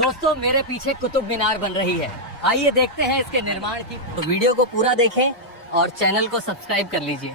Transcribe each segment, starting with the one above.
दोस्तों मेरे पीछे कुतुब मीनार बन रही है। आइए देखते हैं इसके निर्माण की। तो वीडियो को पूरा देखें और चैनल को सब्सक्राइब कर लीजिए।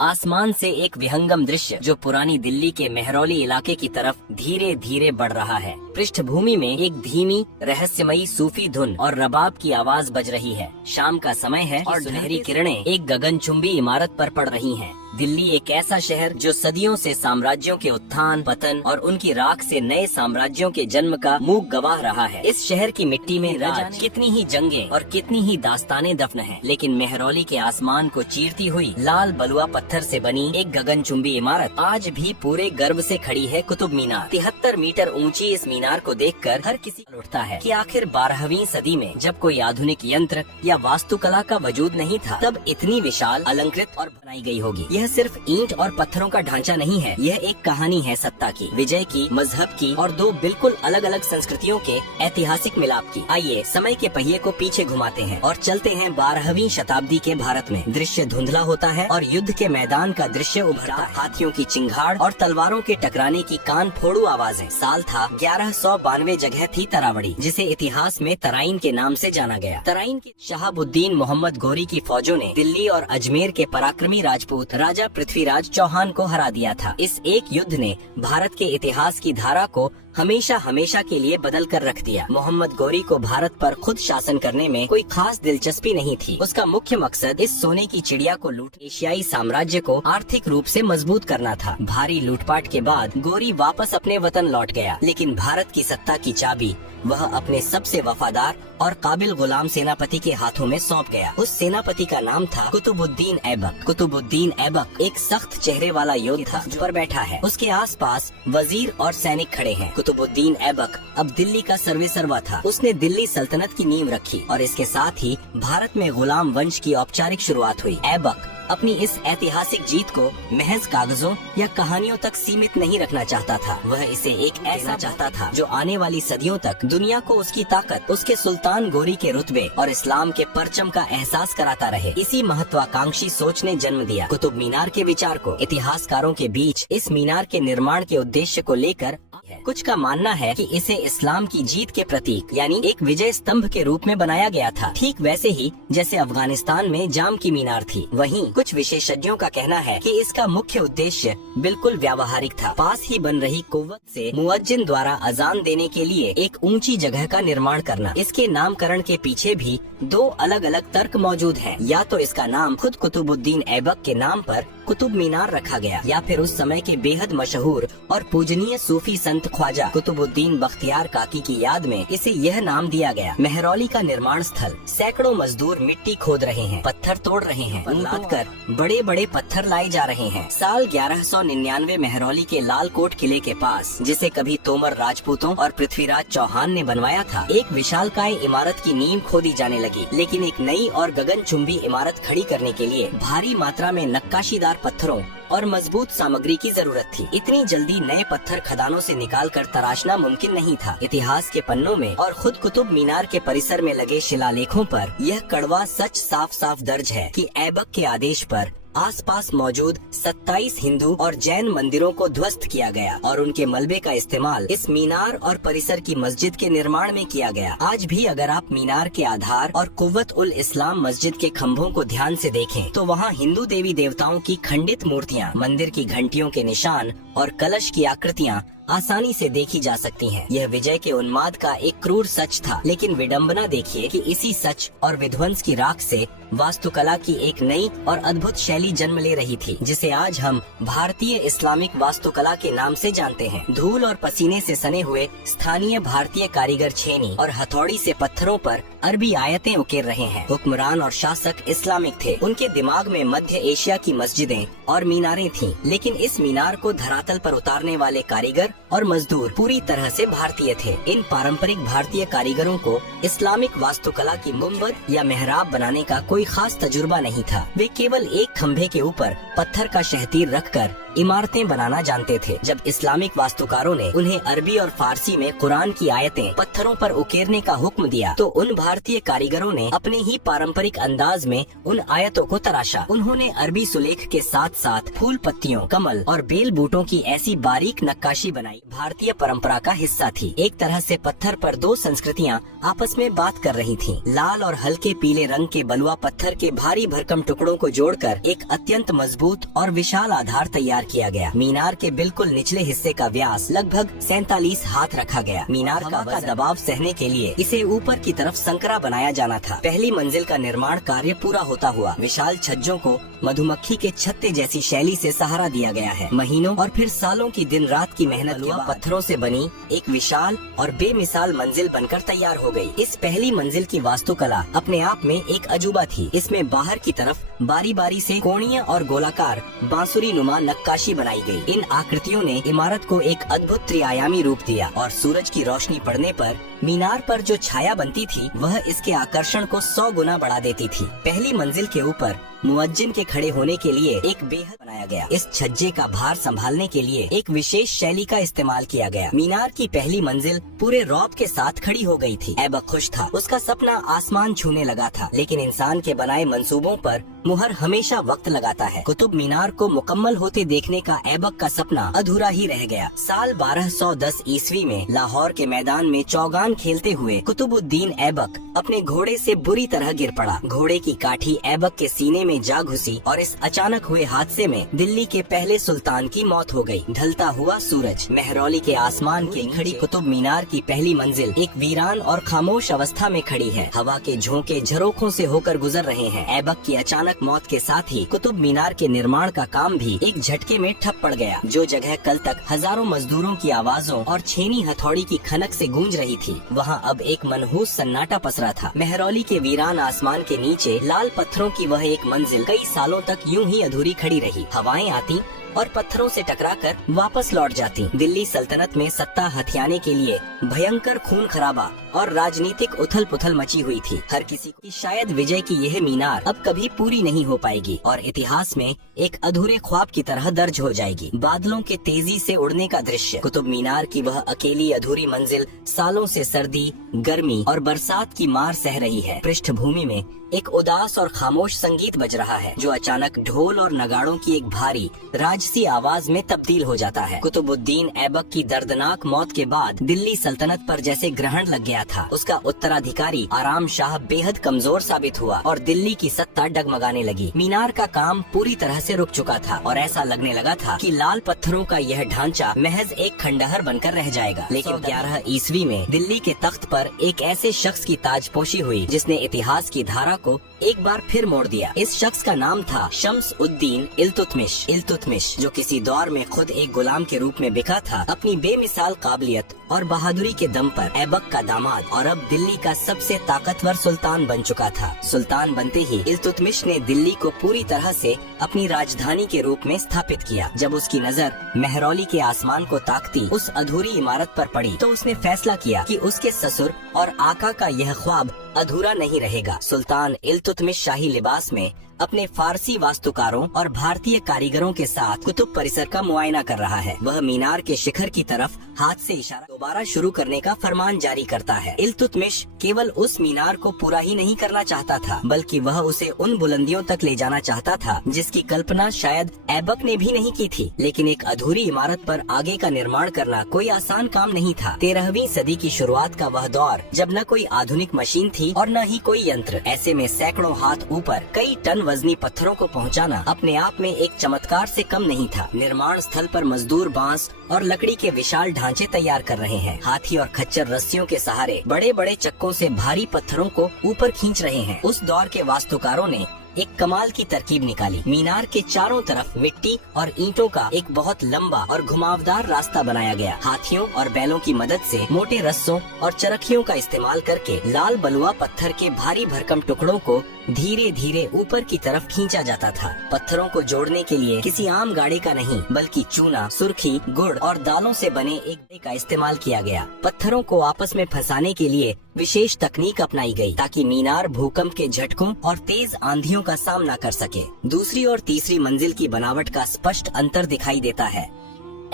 आसमान से एक विहंगम दृश्य जो पुरानी दिल्ली के मेहरौली इलाके की तरफ धीरे धीरे बढ़ रहा है। पृष्ठभूमि में एक धीमी रहस्यमयी सूफी धुन और रबाब की आवाज बज रही है। शाम का समय है और सुनहरी किरणें एक गगनचुंबी इमारत पर पड़ रही हैं। दिल्ली एक ऐसा शहर जो सदियों से साम्राज्यों के उत्थान पतन और उनकी राख से नए साम्राज्यों के जन्म का मूक गवाह रहा है। इस शहर की मिट्टी में राज कितनी ही जंगें और कितनी ही दास्तानें दफन हैं, लेकिन मेहरौली के आसमान को चीरती हुई लाल बलुआ पत्थर से बनी एक गगनचुंबी इमारत आज भी पूरे गर्व से खड़ी है। कुतुब मीनार 73 मीटर ऊंची इस मीनार को देखकर हर किसी उठता है कि आखिर 12वीं सदी में जब कोई आधुनिक यंत्र या वास्तुकला का वजूद नहीं था, तब इतनी विशाल, अलंकृत और बनाई गई होगी। यह सिर्फ ईंट और पत्थरों का ढांचा नहीं है, यह एक कहानी है सत्ता की, विजय की, मजहब की और दो बिल्कुल अलग अलग संस्कृतियों के ऐतिहासिक मिलाप की। आइए समय के पहिए को पीछे घुमाते हैं और चलते हैं 12वीं शताब्दी के भारत में। दृश्य धुंधला होता है और युद्ध के मैदान का दृश्य उभरता है। हाथियों की चिंगाड़ और तलवारों के टकराने की कान फोड़ू आवाजें। साल था 1192। जगह थी तरावड़ी, जिसे इतिहास में तराइन के नाम से जाना गया। तराइन के शहाबुद्दीन मोहम्मद गोरी की फौजों ने दिल्ली और अजमेर के पराक्रमी राजपूत राजा पृथ्वीराज चौहान को हरा दिया था। इस एक युद्ध ने भारत के इतिहास की धारा को हमेशा हमेशा के लिए बदल कर रख दिया। मोहम्मद गोरी को भारत पर खुद शासन करने में कोई खास दिलचस्पी नहीं थी। उसका मुख्य मकसद इस सोने की चिड़िया को लूट एशियाई साम्राज्य को आर्थिक रूप से मजबूत करना था। भारी लूटपाट के बाद गोरी वापस अपने वतन लौट गया, लेकिन भारत की सत्ता की चाबी वह अपने सबसे वफादार और काबिल गुलाम सेनापति के हाथों में सौंप गया। उस सेनापति का नाम था कुतुबुद्दीन ऐबक। कुतुबुद्दीन ऐबक एक सख्त चेहरे वाला योद्धा जो पर बैठा है। उसके आसपास वजीर और सैनिक खड़े हैं। कुतुबुद्दीन ऐबक अब दिल्ली का सर्वेसर्वा था। उसने दिल्ली सल्तनत की नींव रखी और इसके साथ ही भारत में गुलाम वंश की औपचारिक शुरुआत हुई। ऐबक अपनी इस ऐतिहासिक जीत को महज कागजों या कहानियों तक सीमित नहीं रखना चाहता था। वह इसे एक ऐसा चाहता था जो आने वाली सदियों तक दुनिया को उसकी ताकत, उसके सुल्तान गोरी के रुतबे और इस्लाम के परचम का एहसास कराता रहे। इसी महत्वाकांक्षी सोच ने जन्म दिया कुतुब मीनार के विचार को। इतिहासकारों के बीच इस मीनार के निर्माण के उद्देश्य को लेकर कुछ का मानना है कि इसे इस्लाम की जीत के प्रतीक यानी एक विजय स्तंभ के रूप में बनाया गया था, ठीक वैसे ही जैसे अफगानिस्तान में जाम की मीनार थी। वहीं कुछ विशेषज्ञों का कहना है कि इसका मुख्य उद्देश्य बिल्कुल व्यावहारिक था, पास ही बन रही कुव्वत से मुअज्जिन द्वारा अजान देने के लिए एक ऊंची जगह का निर्माण करना। इसके नामकरण के पीछे भी दो अलग अलग तर्क मौजूद हैं। या तो इसका नाम खुद कुतुबुद्दीन ऐबक के नाम पर कुतुब मीनार रखा गया, या फिर उस समय के बेहद मशहूर और पूजनीय सूफी संत ख्वाजा कुतुबुद्दीन बख्तियार काकी की याद में इसे यह नाम दिया गया। मेहरौली का निर्माण स्थल। सैकड़ों मजदूर मिट्टी खोद रहे हैं, पत्थर तोड़ रहे हैं, लाद कर बड़े बड़े पत्थर लाए जा रहे हैं। साल 1199 मेहरौली के लाल कोट किले के पास, जिसे कभी तोमर राजपूतों और पृथ्वीराज चौहान ने बनवाया था, एक विशालकाय इमारत की नींव खोदी जाने लगी। लेकिन एक नई और गगनचुंबी इमारत खड़ी करने के लिए भारी मात्रा में नक्काशीदार पत्थरों और मजबूत सामग्री की जरूरत थी। इतनी जल्दी नए पत्थर खदानों से निकालकर तराशना मुमकिन नहीं था। इतिहास के पन्नों में और खुद कुतुब मीनार के परिसर में लगे शिलालेखों पर यह कड़वा सच साफ साफ दर्ज है कि ऐबक के आदेश पर आसपास मौजूद 27 हिंदू और जैन मंदिरों को ध्वस्त किया गया और उनके मलबे का इस्तेमाल इस मीनार और परिसर की मस्जिद के निर्माण में किया गया। आज भी अगर आप मीनार के आधार और कुव्वत उल इस्लाम मस्जिद के खम्भों को ध्यान से देखें तो वहाँ हिंदू देवी देवताओं की खंडित मूर्तियाँ, मंदिर की घंटियों के निशान और कलश की आकृतियाँ आसानी से देखी जा सकती हैं। यह विजय के उन्माद का एक क्रूर सच था, लेकिन विडंबना देखिए कि इसी सच और विध्वंस की राख से वास्तुकला की एक नई और अद्भुत शैली जन्म ले रही थी, जिसे आज हम भारतीय इस्लामिक वास्तुकला के नाम से जानते हैं। धूल और पसीने से सने हुए स्थानीय भारतीय कारीगर छेनी और हथौड़ी से पत्थरों पर अरबी आयतें उकेर रहे हैं। हुक्मरान और शासक इस्लामिक थे, उनके दिमाग में मध्य एशिया की मस्जिदें और मीनारें थीं, लेकिन इस मीनार को धरातल पर उतारने वाले कारीगर और मजदूर पूरी तरह से भारतीय थे। इन पारंपरिक भारतीय कारीगरों को इस्लामिक वास्तुकला की गुंबद या मेहराब बनाने का कोई खास तजुर्बा नहीं था। वे केवल एक खंभे के ऊपर पत्थर का शहतीर रखकर इमारतें बनाना जानते थे। जब इस्लामिक वास्तुकारों ने उन्हें अरबी और फारसी में कुरान की आयतें पत्थरों पर उकेरने का हुक्म दिया तो उन भारतीय कारीगरों ने अपने ही पारंपरिक अंदाज में उन आयतों को तराशा। उन्होंने अरबी सुलेख के साथ साथ फूल पत्तियों, कमल और बेल बूटों की ऐसी बारीक नक्काशी बनाई भारतीय परंपरा का हिस्सा थी। एक तरह से पत्थर पर दो संस्कृतियाँ आपस में बात कर रही थीं। लाल और हल्के पीले रंग के बलुआ पत्थर के भारी भरकम टुकड़ों को जोड़कर एक अत्यंत मजबूत और विशाल आधार तैयार किया गया। मीनार के बिल्कुल निचले हिस्से का व्यास लगभग 47 हाथ रखा गया। मीनार का दबाव सहने के लिए इसे ऊपर की तरफ संकरा बनाया जाना था। पहली मंजिल का निर्माण कार्य पूरा होता हुआ विशाल छज्जों को मधुमक्खी के छत्ते जैसी शैली से सहारा दिया गया है। महीनों और फिर सालों की दिन रात की मेहनत के बाद पत्थरों से बनी एक विशाल और बेमिसाल मंजिल बनकर तैयार हो गई। इस पहली मंजिल की वास्तुकला अपने आप में एक अजूबा थी। इसमें बाहर की तरफ बारी बारी से कोणीय और गोलाकार बांसुरी नुमा नक्काशी बनाई गई। इन आकृतियों ने इमारत को एक अद्भुत त्रिआयामी रूप दिया और सूरज की रोशनी पड़ने पर मीनार पर जो छाया बनती थी वह इसके आकर्षण को 100 गुना बढ़ा देती थी। पहली मंजिल के ऊपर मुअज्जिन के खड़े होने के लिए एक बेहद बनाया गया। इस छज्जे का भार संभालने के लिए एक विशेष शैली का इस्तेमाल किया गया। मीनार की पहली मंजिल पूरे रौब के साथ खड़ी हो गई थी। ऐबक खुश था। उसका सपना आसमान छूने लगा था, लेकिन इंसान के बनाए मंसूबों पर मुहर हमेशा वक्त लगाता है। कुतुब मीनार को मुकम्मल होते देखने का ऐबक का सपना अधूरा ही रह गया। साल 1210 ईस्वी में लाहौर के मैदान में चौगान खेलते हुए कुतुबुद्दीन ऐबक अपने घोड़े से बुरी तरह गिर पड़ा। घोड़े की काठी ऐबक के सीने में जा घुसी और इस अचानक हुए हादसे में दिल्ली के पहले सुल्तान की मौत हो गई। ढलता हुआ सूरज महरौली के आसमान के खड़ी कुतुब मीनार की पहली मंजिल एक वीरान और खामोश अवस्था में खड़ी है। हवा के झोंके झरोखों से होकर गुजर रहे हैं। ऐबक की अचानक मौत के साथ ही कुतुब मीनार के निर्माण का काम भी एक झटके में ठप पड़ गया। जो जगह कल तक हजारों मजदूरों की आवाजों और छेनी हथौड़ी की खनक से गूंज रही थी, वहाँ अब एक मनहूस सन्नाटा पसरा था। महरौली के वीरान आसमान के नीचे लाल पत्थरों की वह एक मंजिल कई सालों तक यूं ही अधूरी खड़ी रही। हवाएं आती और पत्थरों से टकराकर वापस लौट जाती। दिल्ली सल्तनत में सत्ता हथियाने के लिए भयंकर खून खराबा और राजनीतिक उथल पुथल मची हुई थी। हर किसी को शायद विजय की यह मीनार अब कभी पूरी नहीं हो पाएगी और इतिहास में एक अधूरे ख्वाब की तरह दर्ज हो जाएगी। बादलों के तेजी से उड़ने का दृश्य। कुतुब मीनार की वह अकेली अधूरी मंजिल सालों से सर्दी, गर्मी और बरसात की मार सह रही है। पृष्ठभूमि में एक उदास और खामोश संगीत बज रहा है, जो अचानक ढोल और नगाड़ों की एक भारी राजसी आवाज में तब्दील हो जाता है। कुतुबुद्दीन ऐबक की दर्दनाक मौत के बाद दिल्ली सल्तनत पर जैसे ग्रहण लग गया था। उसका उत्तराधिकारी आराम शाह बेहद कमजोर साबित हुआ और दिल्ली की सत्ता डगमगाने लगी। मीनार का काम पूरी तरह से रुक चुका था और ऐसा लगने लगा था कि लाल पत्थरों का यह ढांचा महज एक खंडहर बनकर रह जाएगा। लेकिन 11 ईस्वी में दिल्ली के तख्त पर एक ऐसे शख्स की ताजपोशी हुई जिसने इतिहास की धारा को एक बार फिर मोड़ दिया। इस शख्स का नाम था शम्स उद्दीन इल्तुतमिश, जो किसी दौर में खुद एक गुलाम के रूप में बिका था। अपनी बेमिसाल काबिलियत और बहादुरी के दम पर ऐबक का दामाद और अब दिल्ली का सबसे ताकतवर सुल्तान बन चुका था। सुल्तान बनते ही इल्तुतमिश ने दिल्ली को पूरी तरह से अपनी राजधानी के रूप में स्थापित किया। जब उसकी नजर महरौली के आसमान को ताकती उस अधूरी इमारत पर पड़ी तो उसने फैसला किया कि उसके ससुर और आका का यह ख्वाब अधूरा नहीं रहेगा। सुल्तान इल्तुतमिश शाही लिबास में अपने फारसी वास्तुकारों और भारतीय कारीगरों के साथ कुतुब परिसर का मुआयना कर रहा है। वह मीनार के शिखर की तरफ हाथ से इशारा दोबारा शुरू करने का फरमान जारी करता है। इल्तुतमिश केवल उस मीनार को पूरा ही नहीं करना चाहता था, बल्कि वह उसे उन बुलंदियों तक ले जाना चाहता था जिसकी कल्पना शायद ऐबक ने भी नहीं की थी। लेकिन एक अधूरी इमारत पर आगे का निर्माण करना कोई आसान काम नहीं था। 13वीं सदी की शुरुआत का वह दौर जब न कोई आधुनिक मशीन थी और न ही कोई यंत्र। ऐसे में सैकड़ों हाथ ऊपर कई टन वजनी पत्थरों को पहुंचाना अपने आप में एक चमत्कार से कम नहीं था। निर्माण स्थल पर मजदूर बांस और लकड़ी के विशाल ढांचे तैयार कर रहे हैं। हाथी और खच्चर रस्सियों के सहारे बड़े बड़े चक्कों से भारी पत्थरों को ऊपर खींच रहे हैं। उस दौर के वास्तुकारों ने एक कमाल की तरकीब निकाली। मीनार के चारों तरफ मिट्टी और ईंटों का एक बहुत लंबा और घुमावदार रास्ता बनाया गया। हाथियों और बैलों की मदद से मोटे रस्सों और चरखियों का इस्तेमाल करके लाल बलुआ पत्थर के भारी भरकम टुकड़ों को धीरे धीरे ऊपर की तरफ खींचा जाता था। पत्थरों को जोड़ने के लिए किसी आम गाड़े का नहीं बल्कि चूना, सुर्खी, गुड़ और दालों से बने एक गाड़े का इस्तेमाल किया गया। पत्थरों को आपस में फंसाने के लिए विशेष तकनीक अपनाई गई ताकि मीनार भूकंप के झटकों और तेज आंधियों का सामना कर सके। दूसरी और तीसरी मंजिल की बनावट का स्पष्ट अंतर दिखाई देता है।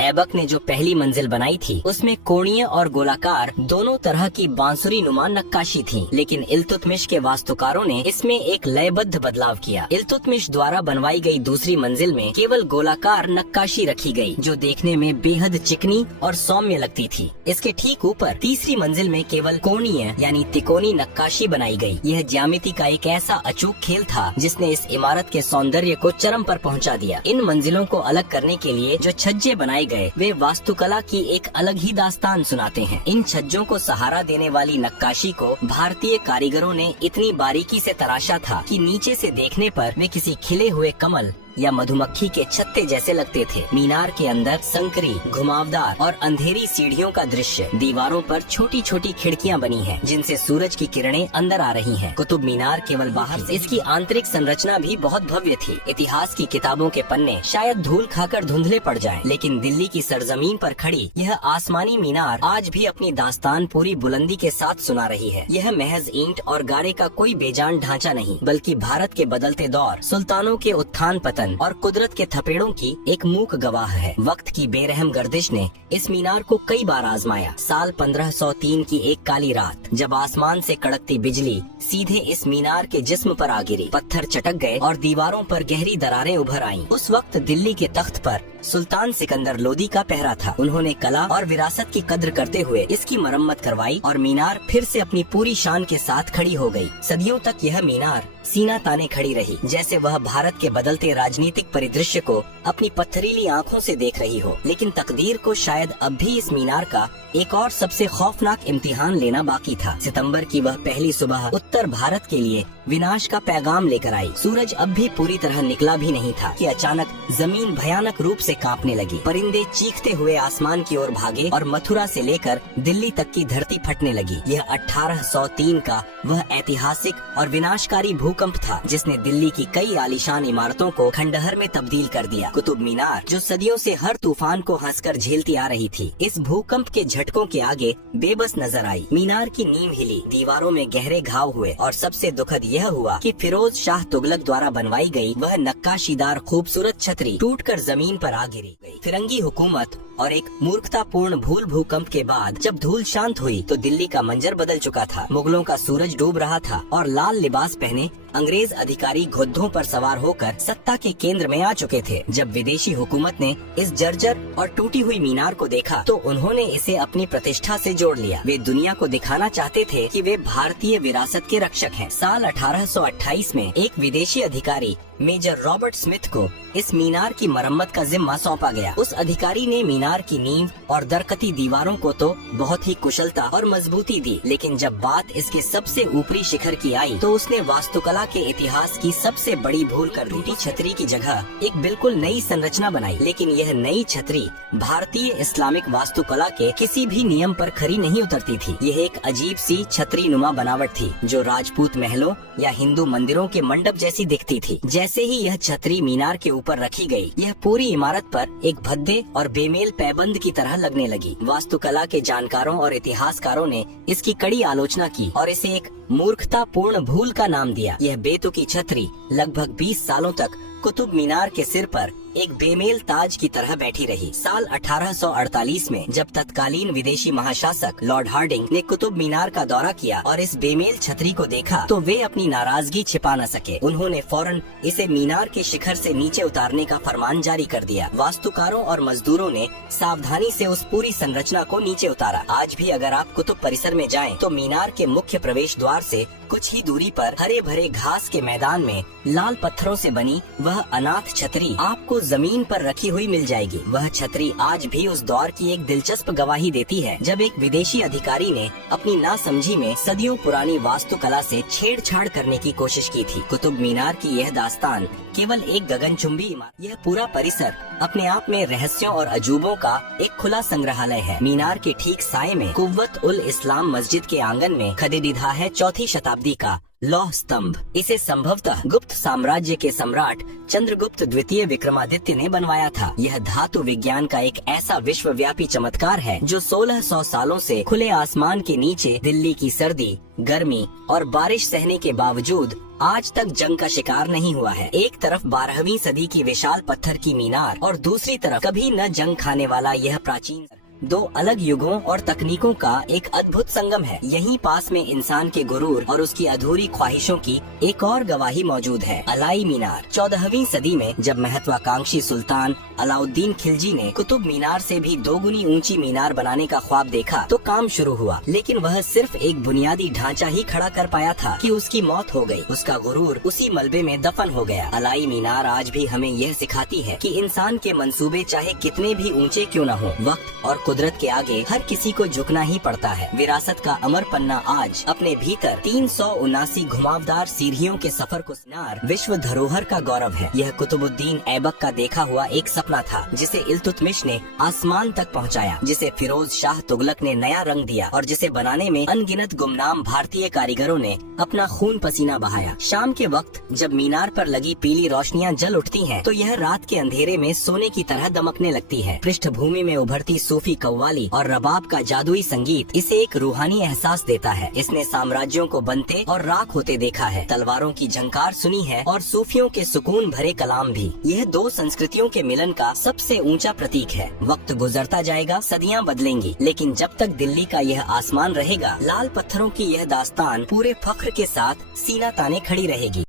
ऐबक ने जो पहली मंजिल बनाई थी उसमें कोणीय और गोलाकार दोनों तरह की बांसुरी नुमा नक्काशी थी, लेकिन इल्तुतमिश के वास्तुकारों ने इसमें एक लयबद्ध बदलाव किया। इल्तुतमिश द्वारा बनवाई गई दूसरी मंजिल में केवल गोलाकार नक्काशी रखी गई, जो देखने में बेहद चिकनी और सौम्य लगती थी। इसके ठीक ऊपर तीसरी मंजिल में केवल कोणीय यानी तिकोनी नक्काशी बनाई गई। यह ज्यामिति का एक ऐसा अचूक खेल था जिसने इस इमारत के सौंदर्य को चरम पर पहुंचा दिया। इन मंजिलों को अलग करने के लिए जो छज्जे बनाए गए वे वास्तुकला की एक अलग ही दास्तान सुनाते हैं। इन छज्जों को सहारा देने वाली नक्काशी को भारतीय कारीगरों ने इतनी बारीकी से तराशा था कि नीचे से देखने पर वे किसी खिले हुए कमल या मधुमक्खी के छत्ते जैसे लगते थे। मीनार के अंदर संकरी, घुमावदार और अंधेरी सीढ़ियों का दृश्य। दीवारों पर छोटी छोटी खिड़कियां बनी हैं, जिनसे सूरज की किरणें अंदर आ रही हैं। कुतुब मीनार केवल बाहर से, इसकी आंतरिक संरचना भी बहुत भव्य थी। इतिहास की किताबों के पन्ने शायद धूल खाकर धुंधले पड़ जाएं, लेकिन दिल्ली की सरजमीन पर खड़ी यह आसमानी मीनार आज भी अपनी दास्तान पूरी बुलंदी के साथ सुना रही है। यह महज ईंट और गारे का कोई बेजान ढांचा नहीं, बल्कि भारत के बदलते दौर, सुल्तानों के उत्थान पतन और कुदरत के थपेड़ों की एक मूक गवाह है। वक्त की बेरहम गर्दिश ने इस मीनार को कई बार आजमाया। साल 1503 की एक काली रात, जब आसमान से कड़कती बिजली सीधे इस मीनार के जिस्म पर आ गिरी, पत्थर चटक गए और दीवारों पर गहरी दरारें उभर आईं। उस वक्त दिल्ली के तख्त पर सुल्तान सिकंदर लोदी का पहरा था। उन्होंने कला और विरासत की कद्र करते हुए इसकी मरम्मत करवाई और मीनार फिर से अपनी पूरी शान के साथ खड़ी हो गई। सदियों तक यह मीनार सीना ताने खड़ी रही, जैसे वह भारत के बदलते राजनीतिक परिदृश्य को अपनी पत्थरीली आंखों से देख रही हो। लेकिन तकदीर को शायद अब भी इस मीनार का एक और सबसे खौफनाक इम्तिहान लेना बाकी था। सितंबर की वह पहली सुबह उत्तर भारत के लिए विनाश का पैगाम लेकर आई। सूरज अब भी पूरी तरह निकला भी नहीं था कि अचानक जमीन भयानक रूप से कांपने लगी। परिंदे चीखते हुए आसमान की ओर भागे और मथुरा से लेकर दिल्ली तक की धरती फटने लगी। यह 1803 का वह ऐतिहासिक और विनाशकारी भूकंप था जिसने दिल्ली की कई आलीशान इमारतों को खंडहर में तब्दील कर दिया। कुतुब मीनार, जो सदियों से हर तूफान को हंसकर झेलती आ रही थी, इस भूकंप के झटकों के आगे बेबस नजर आई। मीनार की नींव हिली, दीवारों में गहरे घाव हुए और सबसे दुखद यह हुआ कि फिरोज शाह तुगलक द्वारा बनवाई गई वह नक्काशीदार खूबसूरत छतरी टूटकर जमीन पर आ गिरी। फिरंगी हुकूमत और एक मूर्खतापूर्ण भूल भूकंप के बाद जब धूल शांत हुई तो दिल्ली का मंजर बदल चुका था। मुगलों का सूरज डूब रहा था और लाल लिबास पहने अंग्रेज अधिकारी घोड़ों पर सवार होकर सत्ता के केंद्र में आ चुके थे। जब विदेशी हुकूमत ने इस जर्जर और टूटी हुई मीनार को देखा तो उन्होंने इसे अपनी प्रतिष्ठा से जोड़ लिया। वे दुनिया को दिखाना चाहते थे कि वे भारतीय विरासत के रक्षक हैं। साल 1828 में एक विदेशी अधिकारी मेजर रॉबर्ट स्मिथ को इस मीनार की मरम्मत का जिम्मा सौंपा गया। उस अधिकारी ने मीनार की नींव और दरकती दीवारों को तो बहुत ही कुशलता और मजबूती दी, लेकिन जब बात इसके सबसे ऊपरी शिखर की आई तो उसने वास्तुकला के इतिहास की सबसे बड़ी भूल कर दी। टूटी छतरी की जगह एक बिल्कुल नई संरचना बनाई, लेकिन यह नई छतरी भारतीय इस्लामिक वास्तुकला के किसी भी नियम पर खरी नहीं उतरती थी। यह एक अजीब सी छतरी नुमा बनावट थी जो राजपूत महलों या हिंदू मंदिरों के मंडप जैसी दिखती थी। जैसे ही यह छतरी मीनार के ऊपर रखी गई, यह पूरी इमारत पर एक भद्दे और बेमेल पैबंद की तरह लगने लगी। वास्तुकला के जानकारों और इतिहासकारों ने इसकी कड़ी आलोचना की और इसे एक मूर्खतापूर्ण भूल का नाम दिया। यह बेतुकी छतरी लगभग 20 सालों तक कुतुब मीनार के सिर पर एक बेमेल ताज की तरह बैठी रही। साल 1848 में जब तत्कालीन विदेशी महाशासक लॉर्ड हार्डिंग ने कुतुब मीनार का दौरा किया और इस बेमेल छतरी को देखा तो वे अपनी नाराजगी छिपा न सके। उन्होंने फौरन इसे मीनार के शिखर से नीचे उतारने का फरमान जारी कर दिया। वास्तुकारों और मजदूरों ने सावधानी से उस पूरी संरचना को नीचे उतारा। आज भी अगर आप कुतुब परिसर में जाएं तो मीनार के मुख्य प्रवेश द्वार से कुछ ही दूरी पर हरे भरे घास के मैदान में लाल पत्थरों से बनी वह अनाथ छतरी आपको जमीन पर रखी हुई मिल जाएगी। वह छतरी आज भी उस दौर की एक दिलचस्प गवाही देती है जब एक विदेशी अधिकारी ने अपनी नासमझी में सदियों पुरानी वास्तुकला से छेड़छाड़ करने की कोशिश की थी। कुतुब मीनार की यह दास्तान केवल एक गगनचुंबी इमारत, यह पूरा परिसर अपने आप में रहस्यों और अजूबों का एक खुला संग्रहालय है। मीनार के ठीक साए में कुव्वत उल इस्लाम मस्जिद के आंगन में खदेदिदा है 4वीं शताब्दी का लौह स्तंभ। इसे संभवतः गुप्त साम्राज्य के सम्राट चंद्रगुप्त द्वितीय विक्रमादित्य ने बनवाया था। यह धातु विज्ञान का एक ऐसा विश्वव्यापी चमत्कार है जो 1600 सालों से खुले आसमान के नीचे दिल्ली की सर्दी, गर्मी और बारिश सहने के बावजूद आज तक जंग का शिकार नहीं हुआ है। एक तरफ 12वीं सदी की विशाल पत्थर की मीनार और दूसरी तरफ कभी न जंग खाने वाला यह प्राचीन, दो अलग युगों और तकनीकों का एक अद्भुत संगम है। यहीं पास में इंसान के गुरूर और उसकी अधूरी ख्वाहिशों की एक और गवाही मौजूद है। अलाई मीनार। 14वीं सदी में जब महत्वाकांक्षी सुल्तान अलाउद्दीन खिलजी ने कुतुब मीनार से भी 2 गुनी ऊंची मीनार बनाने का ख्वाब देखा तो काम शुरू हुआ, लेकिन वह सिर्फ एक बुनियादी ढांचा ही खड़ा कर पाया था कि उसकी मौत हो गई। उसका गुरूर उसी मलबे में दफन हो गया। अलाई मीनार आज भी हमें यह सिखाती है कि इंसान के मंसूबे चाहे कितने भी ऊंचे क्यों न हो, वक्त और कुदरत के आगे हर किसी को झुकना ही पड़ता है। विरासत का अमर पन्ना आज अपने भीतर 379 घुमावदार सीढ़ियों के सफर को मीनार विश्व धरोहर का गौरव है। यह कुतुबुद्दीन ऐबक का देखा हुआ एक सपना था जिसे इल्तुतमिश ने आसमान तक पहुंचाया, जिसे फिरोज शाह तुगलक ने नया रंग दिया और जिसे बनाने में अनगिनत गुमनाम भारतीय कारीगरों ने अपना खून पसीना बहाया। शाम के वक्त जब मीनार पर लगी पीली रोशनियां जल उठती हैं, तो यह रात के अंधेरे में सोने की तरह दमकने लगती है। पृष्ठभूमि में उभरती सूफी कव्वाली और रबाब का जादुई संगीत इसे एक रूहानी एहसास देता है। इसने साम्राज्यों को बनते और राख होते देखा है, तलवारों की झंकार सुनी है और सूफियों के सुकून भरे कलाम भी। यह 2 संस्कृतियों के मिलन का सबसे ऊंचा प्रतीक है। वक्त गुजरता जाएगा, सदियां बदलेंगी, लेकिन जब तक दिल्ली का यह आसमान रहेगा, लाल पत्थरों की यह दास्तान पूरे फख्र के साथ सीना ताने खड़ी रहेगी।